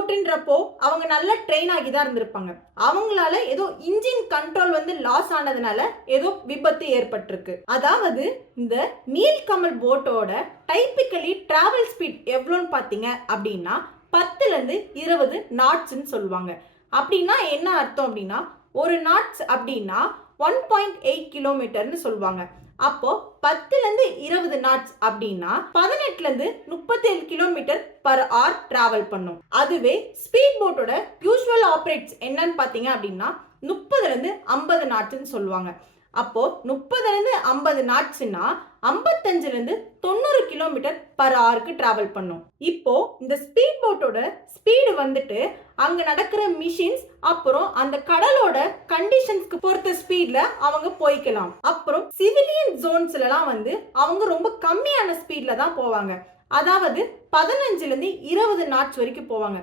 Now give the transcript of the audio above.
போட்டுன்றப்போ அவங்க நல்ல ட்ரெயின் ஆகி தான் இருந்திருப்பாங்க. அவங்களால ஏதோ இன்ஜின் கண்ட்ரோல் லாஸ் ஆனதுனால ஏதோ விபத்து ஏற்பட்டிருக்கு. அதாவது இந்த நீல்கமல் போட்டோட டைப்பிக்கலி டிராவல் ஸ்பீட் எவ்வளோன்னு பார்த்தீங்க அப்படின்னா 10லேருந்து 20 நாட்ஸ்ன்னு சொல்லுவாங்க. அப்படின்னா என்ன அர்த்தம் அப்படின்னா ஒரு நாட்ஸ் அப்படின்னா 1.8 கிலோமீட்டர்னு சொல்லுவாங்க. அப்போ 10லேருந்து 20 நாட்ஸ் அப்படின்னா 18லேருந்து 37 கிலோமீட்டர் பர் ஹவர் டிராவல் பண்ணும். அதுவே ஸ்பீட் போட்டோட யூஸ்வல் ஆப்ரேட்ஸ் என்னன்னு பார்த்தீங்க அப்படின்னா 30லேருந்து 50 நாட்ஸ்ன்னு சொல்லுவாங்க. அப்போ 30லேருந்து 50 நாட்ஸ்னா 55லேருந்து 90 கிலோமீட்டர் பர் ஹவருக்கு டிராவல் பண்ணும். இப்போ இந்த ஸ்பீட் போட்டோட ஸ்பீடு அங்க நடக்கிற மிஷின்ஸ் அப்புறம் அந்த கடலோட கண்டிஷன்ஸ்க்கு பொறுத்த ஸ்பீட்ல அவங்க போய்க்கலாம். அப்புறம் சிவிலியன் ஜோன்ஸ்லாம் அவங்க ரொம்ப கம்மியான ஸ்பீட்ல தான் போவாங்க. அதாவது 15லேருந்து 20 நாட்ஸ் வரைக்கும் போவாங்க.